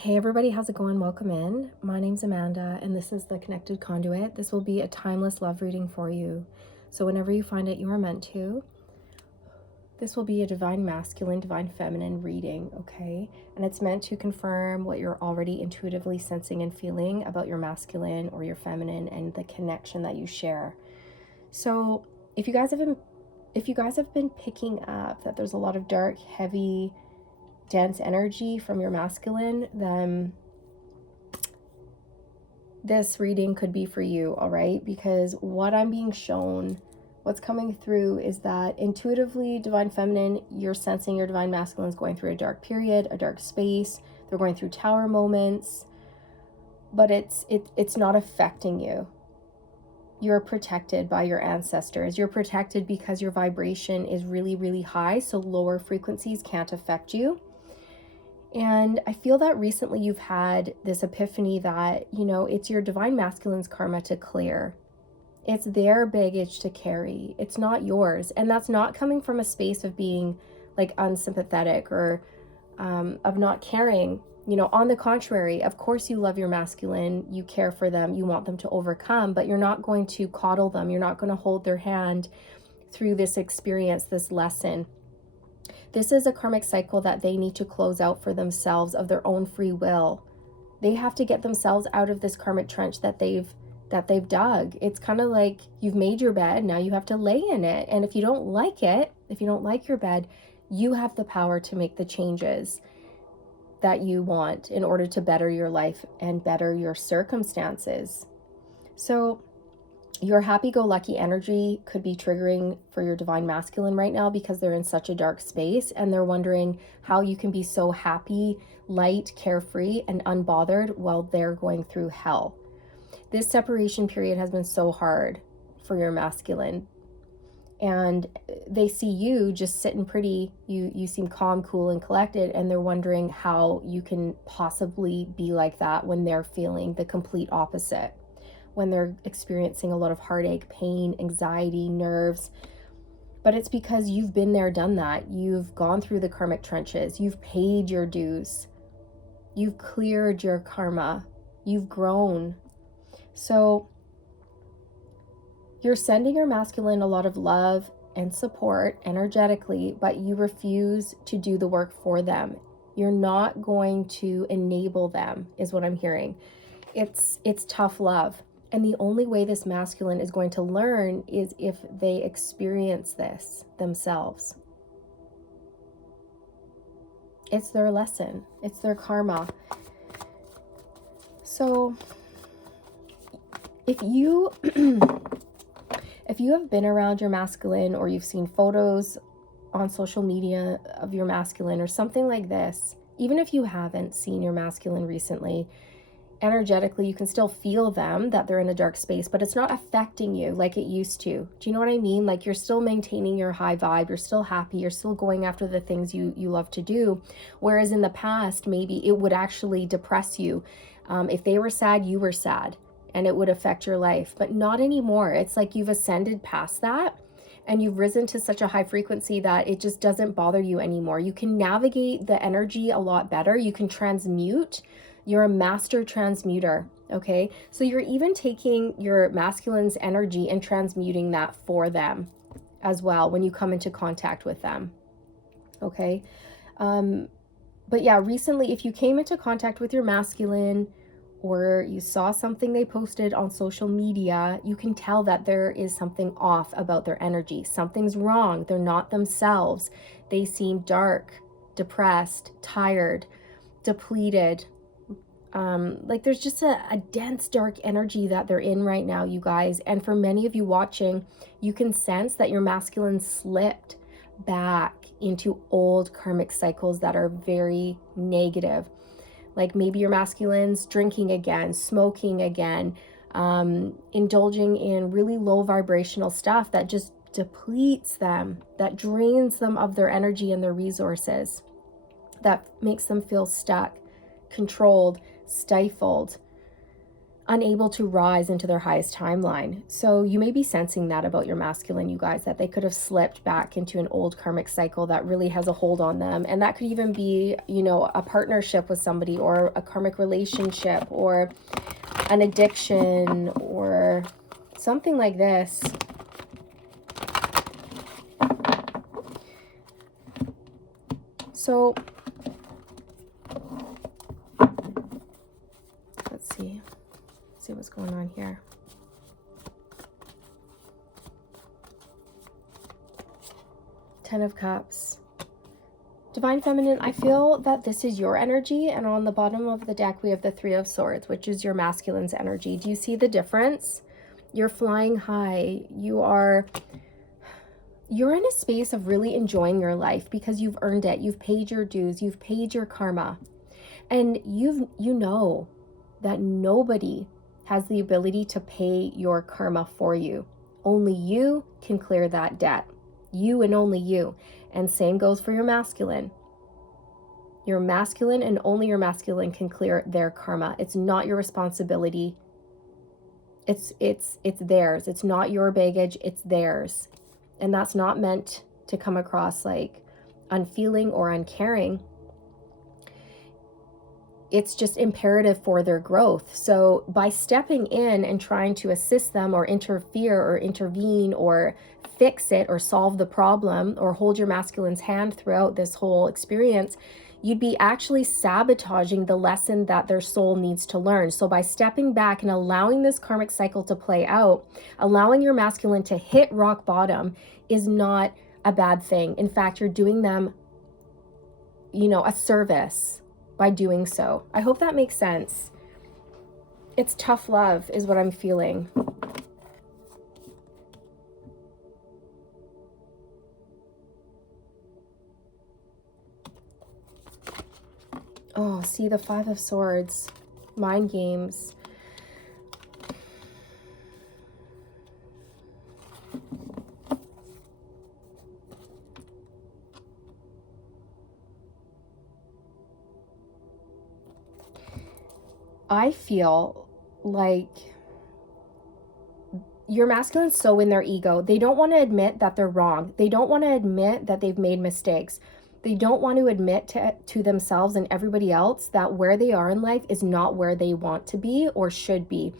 Hey everybody, how's it going? Welcome in. My name's Amanda and this is the Connected Conduit. This will be a timeless love reading for you. So whenever you find it, you are meant to. This will be a divine masculine, divine feminine reading, okay? And it's meant to confirm what you're already intuitively sensing and feeling about your masculine or your feminine and the connection that you share. So if you guys have been picking up that there's a lot of dark, heavy, dense energy from your masculine, then this reading could be for you, all right? Because what I'm being shown, what's coming through is that intuitively, divine feminine, you're sensing your divine masculine is going through a dark period, a dark space. They're going through tower moments, but it's not affecting you. You're protected by your ancestors. You're protected because your vibration is really, really high, so lower frequencies can't affect you. And I feel that recently you've had this epiphany that, it's your divine masculine's karma to clear. It's their baggage to carry. It's not yours. And that's not coming from a space of being like unsympathetic or of not caring. On the contrary, of course you love your masculine, you care for them, you want them to overcome, but you're not going to coddle them. You're not going to hold their hand through this experience, this lesson. This is a karmic cycle that they need to close out for themselves of their own free will. They have to get themselves out of this karmic trench that they've dug. It's kind of like you've made your bed, now you have to lay in it. And if you don't like it, if you don't like your bed, you have the power to make the changes that you want in order to better your life and better your circumstances. So your happy-go-lucky energy could be triggering for your divine masculine right now because they're in such a dark space and they're wondering how you can be so happy, light, carefree, and unbothered while they're going through hell. This separation period has been so hard for your masculine, and they see you just sitting pretty. You seem calm, cool, and collected, and they're wondering how you can possibly be like that when they're feeling the complete opposite, when they're experiencing a lot of heartache, pain, anxiety, nerves. But it's because you've been there, done that. You've gone through the karmic trenches. You've paid your dues. You've cleared your karma. You've grown. So you're sending your masculine a lot of love and support energetically, but you refuse to do the work for them. You're not going to enable them, is what I'm hearing. It's tough love. And the only way this masculine is going to learn is if they experience this themselves. It's their lesson. It's their karma. So if you have been around your masculine, or you've seen photos on social media of your masculine or something like this, even if you haven't seen your masculine recently, energetically you can still feel them, that they're in a dark space, but it's not affecting you like it used to. Do you know what I mean? Like, you're still maintaining your high vibe, you're still happy, you're still going after the things you love to do. Whereas in the past, maybe it would actually depress you. If they were sad, you were sad, and it would affect your life. But not anymore. It's like you've ascended past that and you've risen to such a high frequency that it just doesn't bother you anymore. You can navigate the energy a lot better. You can transmute. You're a master transmuter, okay? So you're even taking your masculine's energy and transmuting that for them as well when you come into contact with them, okay? But yeah, recently, if you came into contact with your masculine, or you saw something they posted on social media, you can tell that there is something off about their energy. Something's wrong. They're not themselves. They seem dark, depressed, tired, depleted. Like there's just a dense, dark energy that they're in right now, you guys. And for many of you watching, you can sense that your masculine slipped back into old karmic cycles that are very negative. Like maybe your masculine's drinking again, smoking again, indulging in really low vibrational stuff that just depletes them, that drains them of their energy and their resources, that makes them feel stuck, controlled, stifled. unable to rise into their highest timeline. So you may be sensing that about your masculine, you guys, that they could have slipped back into an old karmic cycle that really has a hold on them. And that could even be, you know, a partnership with somebody, or a karmic relationship, or an addiction, or something like this. So let's see what's going on here. Ten of Cups. Divine Feminine, I feel that this is your energy, and on the bottom of the deck we have the Three of Swords, which is your masculine's energy. Do you see the difference? You're flying high. You're in a space of really enjoying your life because you've earned it. You've paid your dues. You've paid your karma. And you know that nobody has the ability to pay your karma for you. Only you can clear that debt. You and only you. And same goes for your masculine. Your masculine and only your masculine can clear their karma. It's not your responsibility. It's theirs. It's not your baggage, it's theirs. And that's not meant to come across like unfeeling or uncaring. It's just imperative for their growth. So by stepping in and trying to assist them or interfere or intervene or fix it or solve the problem or hold your masculine's hand throughout this whole experience, you'd be actually sabotaging the lesson that their soul needs to learn. So by stepping back and allowing this karmic cycle to play out, allowing your masculine to hit rock bottom is not a bad thing. In fact, you're doing them, you know, a service by doing so. I hope that makes sense. It's tough love is what I'm feeling. Oh, see the Five of Swords, mind games. I feel like your masculine's so in their ego. They don't want to admit that they're wrong. They don't want to admit that they've made mistakes. They don't want to admit to themselves and everybody else that where they are in life is not where they want to be or should be.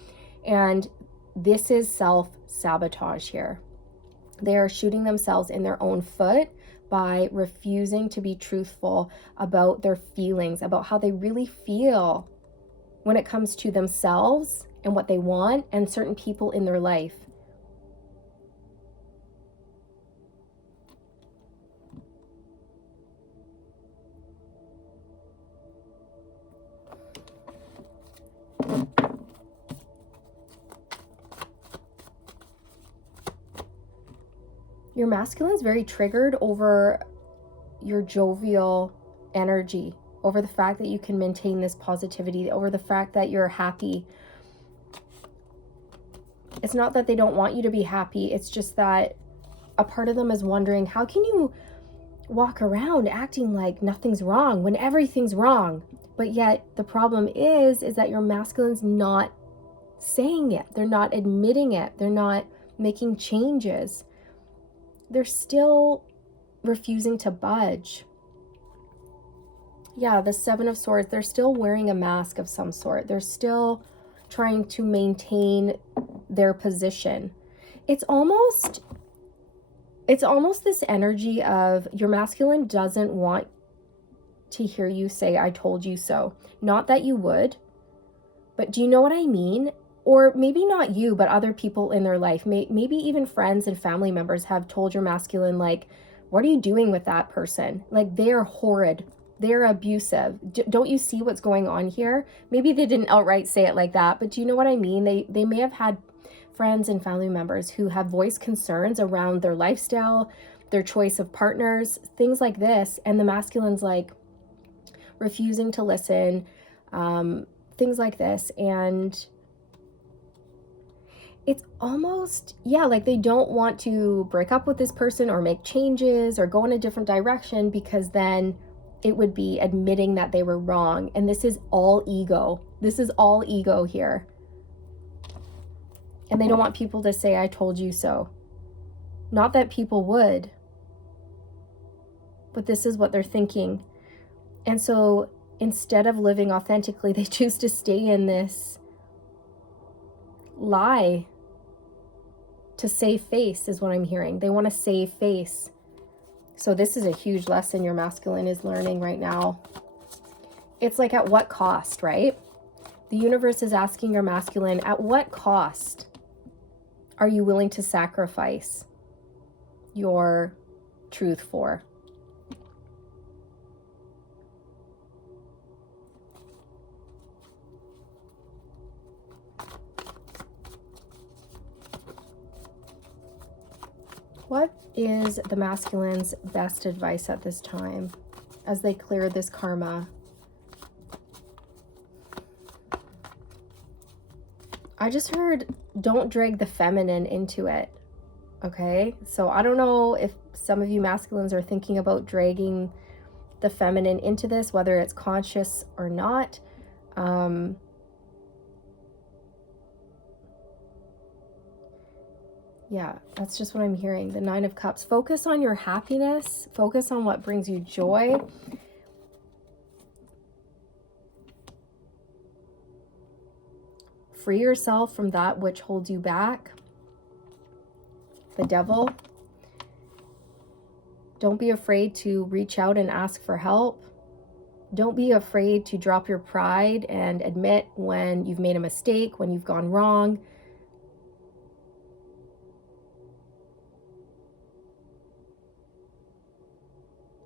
And this is self-sabotage here. They are shooting themselves in their own foot by refusing to be truthful about their feelings, about how they really feel when it comes to themselves and what they want and certain people in their life. Your masculine is very triggered over your jovial energy, over the fact that you can maintain this positivity, over the fact that you're happy. It's not that they don't want you to be happy. It's just that a part of them is wondering, how can you walk around acting like nothing's wrong when everything's wrong? But yet the problem is that your masculine's not saying it. They're not admitting it. They're not making changes. They're still refusing to budge. Yeah, the Seven of Swords, they're still wearing a mask of some sort. They're still trying to maintain their position. It's almost this energy of your masculine doesn't want to hear you say, I told you so. Not that you would, but do you know what I mean? Or maybe not you, but other people in their life, maybe even friends and family members have told your masculine, like, what are you doing with that person? Like, they're horrid. They're abusive. Don't you see what's going on here? Maybe they didn't outright say it like that, but do you know what I mean? They may have had friends and family members who have voiced concerns around their lifestyle, their choice of partners, things like this. And the masculine's like refusing to listen, things like this. And it's almost, yeah, like they don't want to break up with this person or make changes or go in a different direction, because then it would be admitting that they were wrong. And this is all ego. This is all ego here. And they don't want people to say, I told you so. Not that people would, but this is what they're thinking. And so instead of living authentically, they choose to stay in this lie to save face, is what I'm hearing. They want to save face. So this is a huge lesson your masculine is learning right now. It's like, at what cost, right? The universe is asking your masculine, at what cost are you willing to sacrifice your truth for? What is the masculine's best advice at this time as they clear this karma? I just heard, don't drag the feminine into it. Okay, so I don't know if some of you masculines are thinking about dragging the feminine into this, whether it's conscious or not. Yeah, that's just what I'm hearing. The Nine of Cups. Focus on your happiness. Focus on what brings you joy. Free yourself from that which holds you back. The Devil. Don't be afraid to reach out and ask for help. Don't be afraid to drop your pride and admit when you've made a mistake, when you've gone wrong.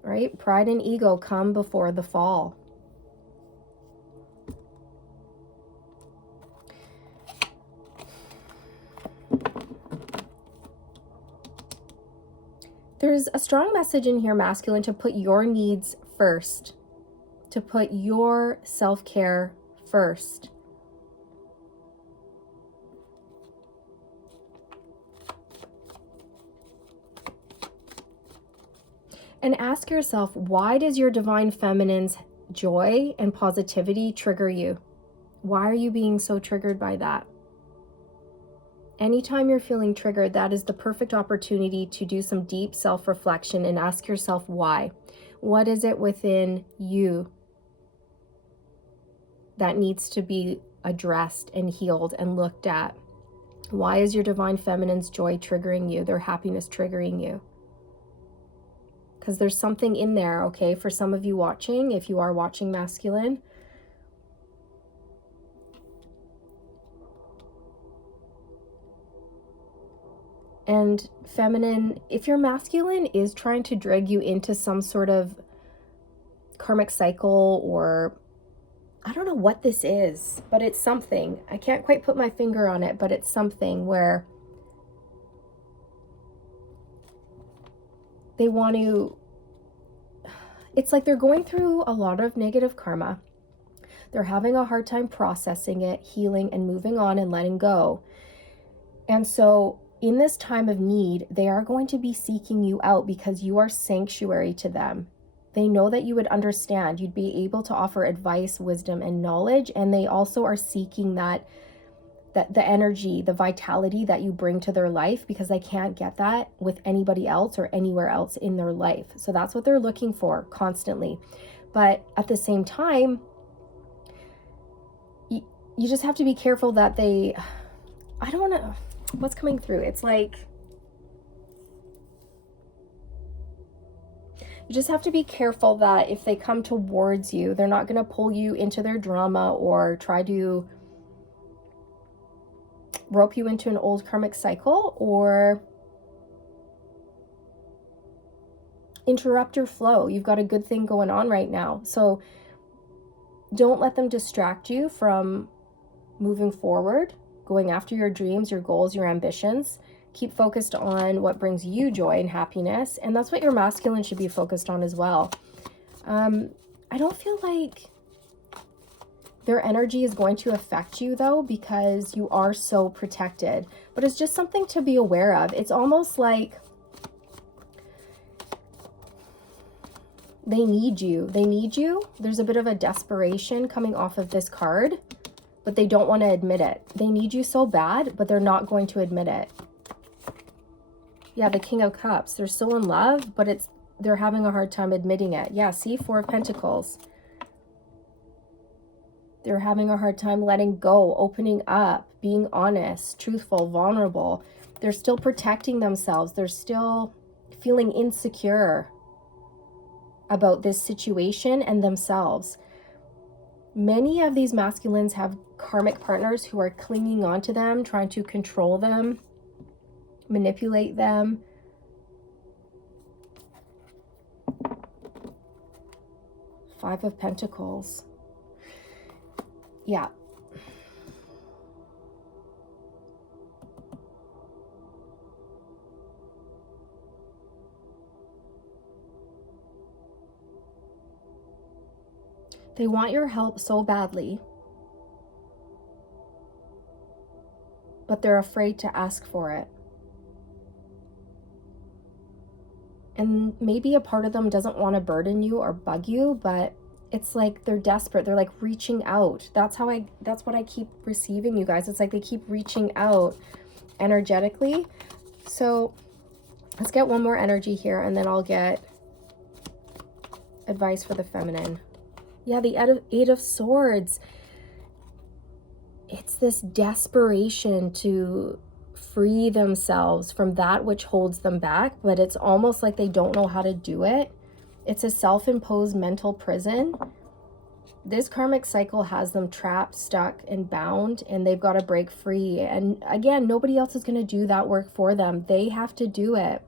Right? Pride and ego come before the fall. There's a strong message in here, masculine, to put your needs first, to put your self-care first. And ask yourself, why does your divine feminine's joy and positivity trigger you? Why are you being so triggered by that? Anytime you're feeling triggered, that is the perfect opportunity to do some deep self-reflection and ask yourself why. What is it within you that needs to be addressed and healed and looked at? Why is your divine feminine's joy triggering you, their happiness triggering you? Because there's something in there, okay? For some of you watching, if you are watching masculine, and feminine, if your masculine is trying to drag you into some sort of karmic cycle, or I don't know what this is, but it's something. I can't quite put my finger on it, but it's something where they want to, it's like they're going through a lot of negative karma. They're having a hard time processing it, healing, and moving on and letting go. And so in this time of need, they are going to be seeking you out because you are sanctuary to them. They know that you would understand. You'd be able to offer advice, wisdom, and knowledge. And they also are seeking that the energy, the vitality that you bring to their life, because they can't get that with anybody else or anywhere else in their life. So that's what they're looking for constantly. But at the same time, you just have to be careful that they, I don't want to, what's coming through? It's like, you just have to be careful that if they come towards you, they're not going to pull you into their drama or try to rope you into an old karmic cycle or interrupt your flow. You've got a good thing going on right now. So don't let them distract you from moving forward, going after your dreams, your goals, your ambitions. Keep focused on what brings you joy and happiness. And that's what your masculine should be focused on as well. I don't feel like their energy is going to affect you though, because you are so protected. But it's just something to be aware of. It's almost like they need you. They need you. There's a bit of a desperation coming off of this card. but they don't want to admit it. They need you so bad, but they're not going to admit it. Yeah, the King of Cups. They're so in love, but they're having a hard time admitting it. Yeah, see, Four of Pentacles. They're having a hard time letting go, opening up, being honest, truthful, vulnerable. They're still protecting themselves. They're still feeling insecure about this situation and themselves. Many of these masculines have karmic partners who are clinging on to them, trying to control them, manipulate them. Five of Pentacles. Yeah. They want your help so badly, but they're afraid to ask for it. And maybe a part of them doesn't want to burden you or bug you, but it's like they're desperate. They're like reaching out. That's what I keep receiving, you guys. It's like they keep reaching out energetically. So let's get one more energy here, and then I'll get advice for the feminine. Yeah, the Eight of Swords. It's this desperation to free themselves from that which holds them back, but it's almost like they don't know how to do it. It's a self-imposed mental prison. This karmic cycle has them trapped, stuck, and bound, and they've got to break free. And again, nobody else is going to do that work for them. They have to do it.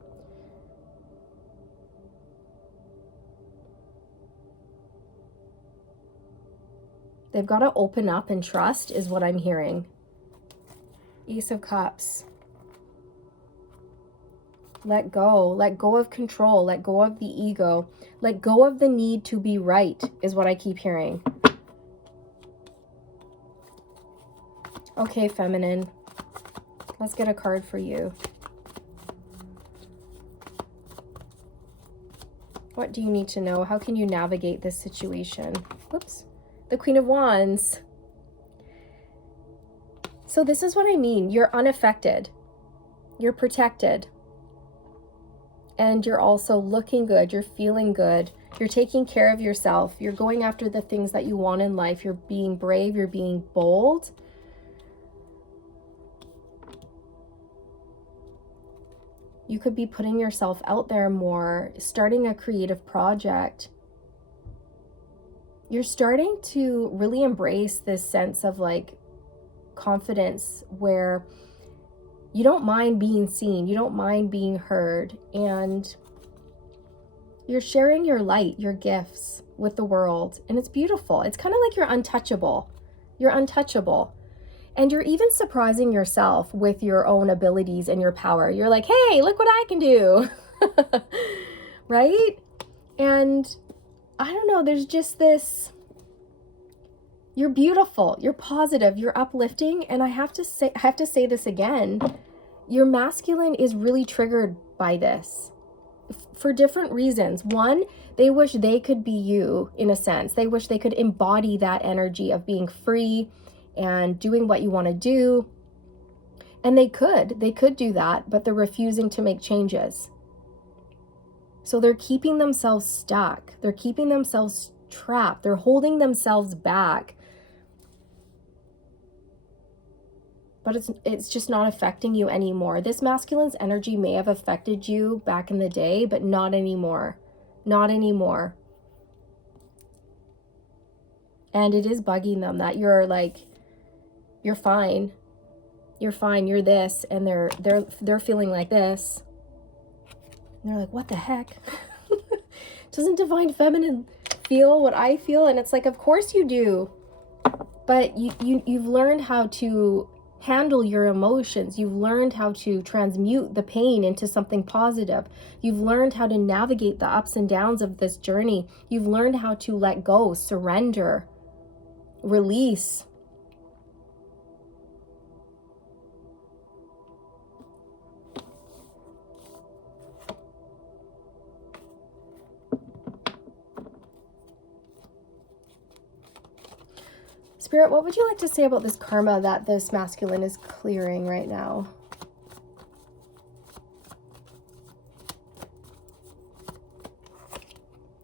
They've got to open up and trust, is what I'm hearing. Ace of Cups. Let go of control, let go of the ego, let go of the need to be right, is what I keep hearing. Okay, feminine, let's get a card for you. What do you need to know? How can you navigate this situation? Whoops, the Queen of Wands. So this is what I mean. You're unaffected, you're protected. And you're also looking good, you're feeling good, you're taking care of yourself, you're going after the things that you want in life, you're being brave, you're being bold. You could be putting yourself out there more, starting a creative project. You're starting to really embrace this sense of like confidence where you don't mind being seen, you don't mind being heard, and you're sharing your light, your gifts with the world, and it's beautiful. It's kind of like you're untouchable. You're untouchable. And you're even surprising yourself with your own abilities and your power. You're like, hey, look what I can do. Right? And I don't know, there's just this, you're beautiful, you're positive, you're uplifting, and I have to say this again. Your masculine is really triggered by this for different reasons. One, they wish they could be you in a sense. They wish they could embody that energy of being free and doing what you want to do. And they could do that, but they're refusing to make changes. So they're keeping themselves stuck. They're keeping themselves trapped. They're holding themselves back. But it's just not affecting you anymore. This masculine's energy may have affected you back in the day, but not anymore. Not anymore. And it is bugging them that you're like, you're fine. You're fine, you're this, and they're feeling like this. And they're like, what the heck? Doesn't divine feminine feel what I feel? And it's like, of course you do. But you've learned how to handle your emotions. You've learned how to transmute the pain into something positive. You've learned how to navigate the ups and downs of this journey. You've learned how to let go, surrender, release. Spirit, what would you like to say about this karma that this masculine is clearing right now?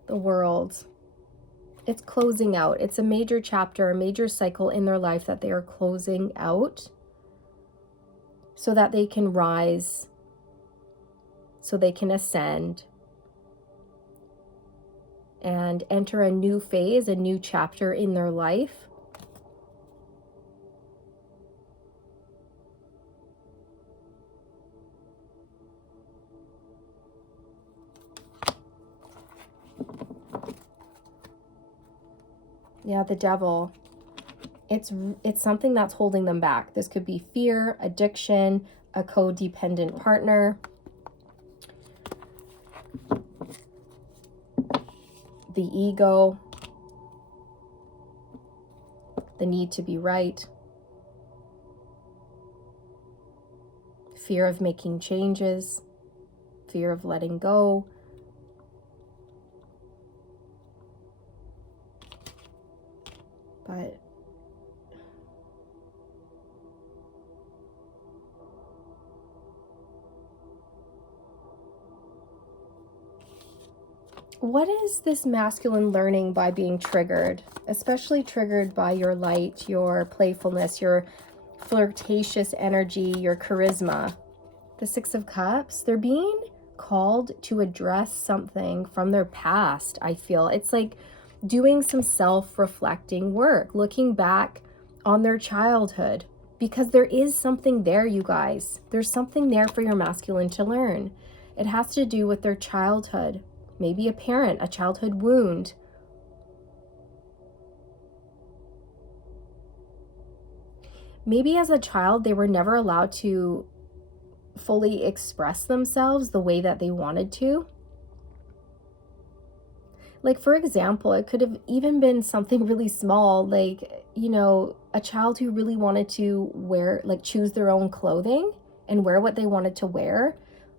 The World. It's closing out. It's a major chapter, a major cycle in their life that they are closing out so that they can rise, so they can ascend and enter a new phase, a new chapter in their life. Yeah, the Devil. It's something that's holding them back. This could be fear, addiction, a codependent partner, the ego, the need to be right, fear of making changes, fear of letting go. But what is this masculine learning by being triggered, especially triggered by your light, your playfulness, your flirtatious energy, your charisma? The Six of Cups, they're being called to address something from their past, I feel. It's like doing some self-reflecting work, looking back on their childhood, because there is something there, you guys. There's something there for your masculine to learn. It has to do with their childhood, maybe a parent, a childhood wound. Maybe as a child, they were never allowed to fully express themselves the way that they wanted to. Like, for example, it could have even been something really small, like, you know, a child who really wanted to wear, like, choose their own clothing and wear what they wanted to wear,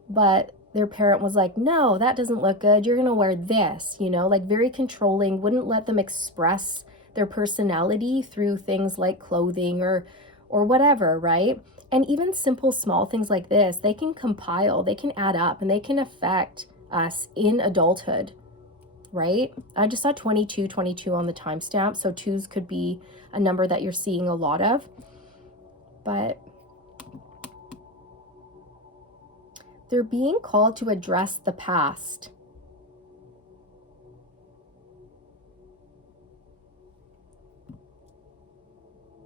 but their parent was like, no, that doesn't look good, you're gonna wear this, you know, like very controlling, wouldn't let them express their personality through things like clothing or whatever, right? And even simple small things like this, they can compile, they can add up, and they can affect us in adulthood, right? I just saw 22 on the timestamp, so twos could be a number that you're seeing a lot of. But they're being called to address the past.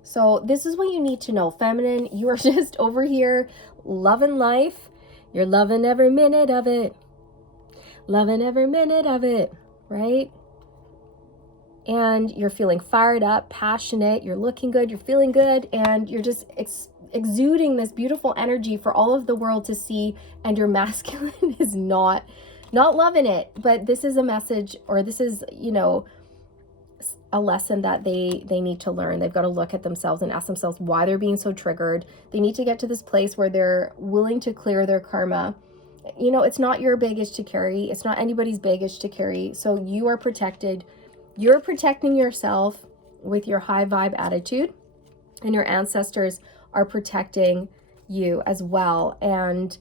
So this is what you need to know, feminine. You are just over here loving life. You're loving every minute of it. Loving every minute of it, right? And you're feeling fired up, passionate, you're looking good, you're feeling good, and you're just exuding this beautiful energy for all of the world to see, and your masculine is not loving it. But this is a message, or this is, you know, a lesson that they need to learn. They've got to look at themselves and ask themselves why they're being so triggered. They need to get to this place where they're willing to clear their karma. You know, it's not your baggage to carry. It's not anybody's baggage to carry. So you are protected. You're protecting yourself with your high vibe attitude, and your ancestors are protecting you as well. And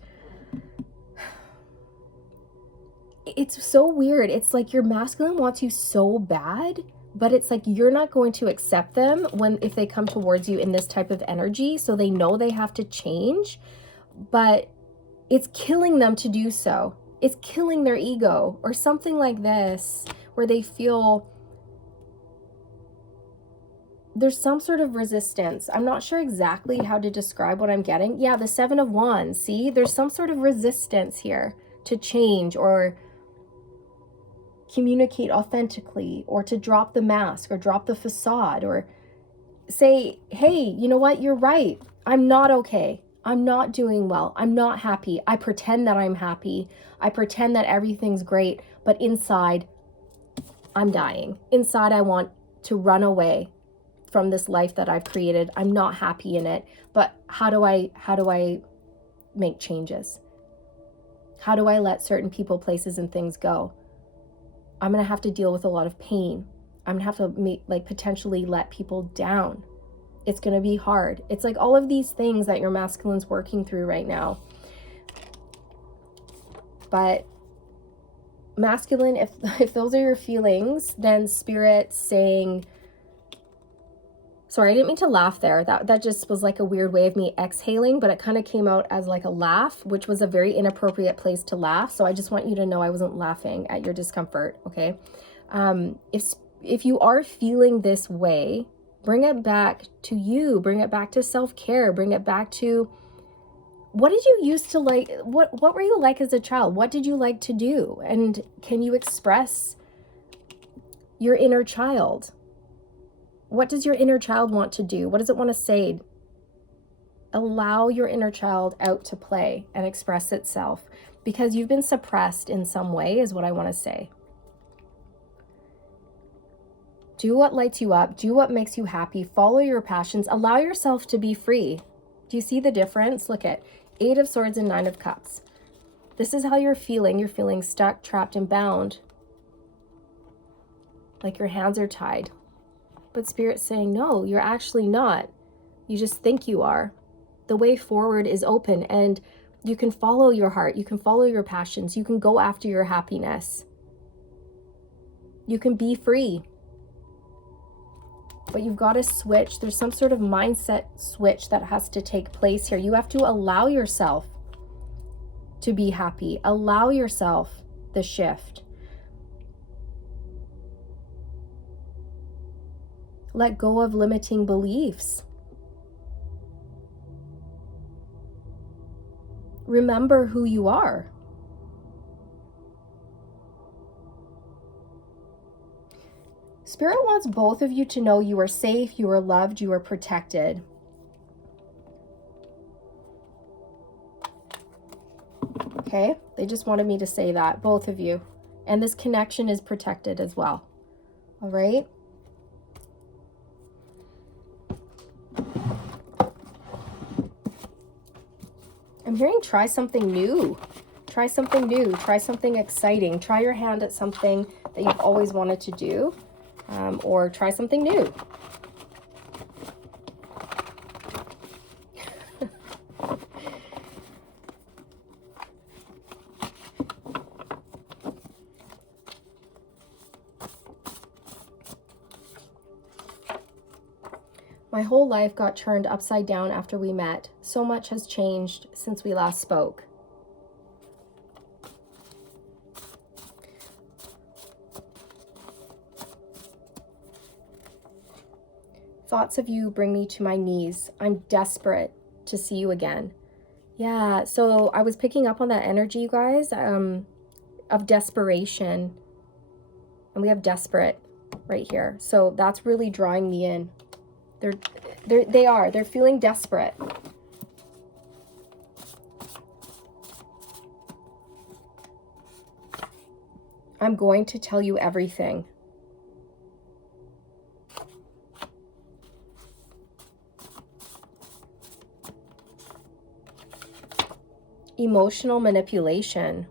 it's so weird. It's like your masculine wants you so bad, but it's like you're not going to accept them if they come towards you in this type of energy. So they know they have to change, but it's killing them to do so. It's killing their ego or something like this, where they feel there's some sort of resistance. I'm not sure exactly how to describe what I'm getting. Yeah, the Seven of Wands. See, there's some sort of resistance here to change or communicate authentically, or to drop the mask or drop the facade, or say, hey, you know what? You're right. I'm not okay. I'm not doing well. I'm not happy. I pretend that I'm happy. I pretend that everything's great, but inside I'm dying. Inside I want to run away from this life that I've created. I'm not happy in it, but how do I make changes? How do I let certain people, places, and things go? I'm going to have to deal with a lot of pain. I'm gonna have to potentially let people down. It's gonna be hard. It's like all of these things that your masculine's working through right now. But masculine, if those are your feelings, then Spirit saying, sorry, I didn't mean to laugh there. That just was like a weird way of me exhaling, but it kind of came out as like a laugh, which was a very inappropriate place to laugh. So I just want you to know I wasn't laughing at your discomfort, okay? If you are feeling this way, bring it back to you, bring it back to self-care, bring it back to, what did you used to like? What were you like as a child? What did you like to do? And can you express your inner child? What does your inner child want to do? What does it want to say? Allow your inner child out to play and express itself, because you've been suppressed in some way, is what I want to say. Do what lights you up. Do what makes you happy. Follow your passions. Allow yourself to be free. Do you see the difference? Look at 8 of Swords and 9 of Cups. This is how you're feeling. You're feeling stuck, trapped, and bound. Like your hands are tied. But Spirit's saying, no, you're actually not. You just think you are. The way forward is open, and you can follow your heart. You can follow your passions. You can go after your happiness. You can be free. But you've got to switch. There's some sort of mindset switch that has to take place here. You have to allow yourself to be happy. Allow yourself the shift. Let go of limiting beliefs. Remember who you are. Spirit wants both of you to know you are safe, you are loved, you are protected. Okay? They just wanted me to say that, both of you. And this connection is protected as well. All right? I'm hearing try something new. Try something new. Try something exciting. Try your hand at something that you've always wanted to do. Or try something new. My whole life got turned upside down after we met. So much has changed since we last spoke. Thoughts of you bring me to my knees. I'm desperate to see you again. Yeah, so I was picking up on that energy, you guys, of desperation. And we have desperate right here. So that's really drawing me in. They're feeling desperate. I'm going to tell you everything. Emotional manipulation.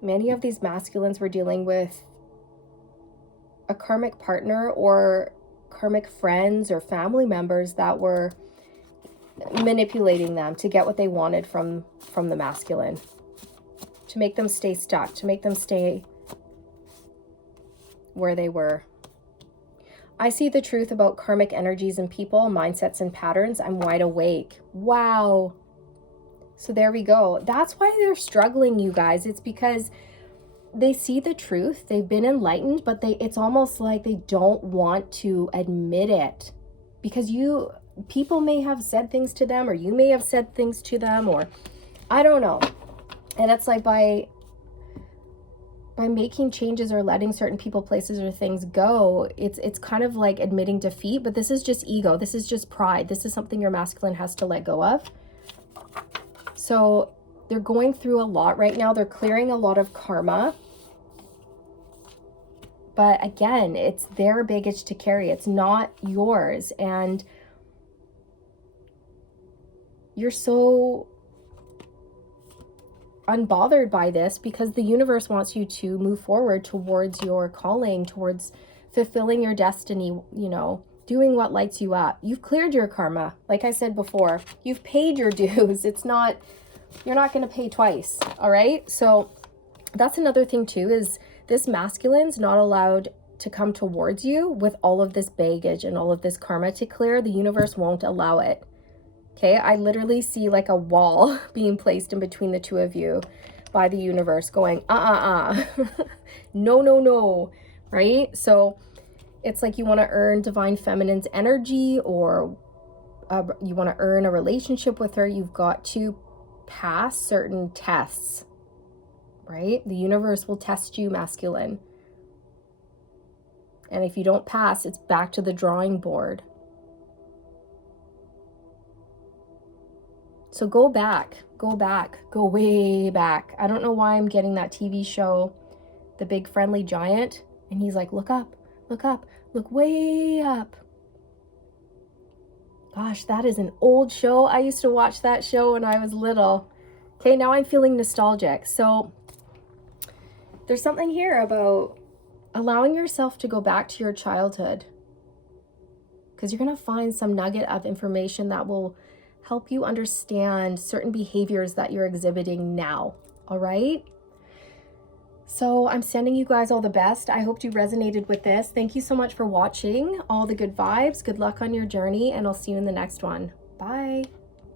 Many of these masculines were dealing with a karmic partner or karmic friends or family members that were manipulating them to get what they wanted from the masculine, to make them stay stuck, to make them stay where they were. I see the truth about karmic energies and people, mindsets and patterns. I'm wide awake. Wow. So there we go. That's why they're struggling, you guys. It's because they see the truth. They've been enlightened, but it's almost like they don't want to admit it, because people may have said things to them, or you may have said things to them, or I don't know. And it's like by making changes or letting certain people, places, or things go, it's kind of like admitting defeat. But this is just ego. This is just pride. This is something your masculine has to let go of. So they're going through a lot right now. They're clearing a lot of karma. But again, it's their baggage to carry. It's not yours. And you're so... unbothered by this because the universe wants you to move forward towards your calling, towards fulfilling your destiny, you know, doing what lights you up. You've cleared your karma. Like I said before, you've paid your dues. It's not, you're not going to pay twice. All right. So that's another thing too, is this masculine's not allowed to come towards you with all of this baggage and all of this karma to clear. The universe won't allow it. Okay. I literally see like a wall being placed in between the two of you by the universe going, no, no, no. Right. So it's like you want to earn divine feminine's energy, or you want to earn a relationship with her. You've got to pass certain tests, right? The universe will test you, masculine. And if you don't pass, it's back to the drawing board. So go back, go way back. I don't know why I'm getting that TV show, The Big Friendly Giant. And he's like, look up, look way up. Gosh, that is an old show. I used to watch that show when I was little. Okay, now I'm feeling nostalgic. So there's something here about allowing yourself to go back to your childhood, because you're going to find some nugget of information that will help you understand certain behaviors that you're exhibiting now. All right. So I'm sending you guys all the best. I hope you resonated with this. Thank you so much for watching. All the good vibes. Good luck on your journey, and I'll see you in the next one. Bye.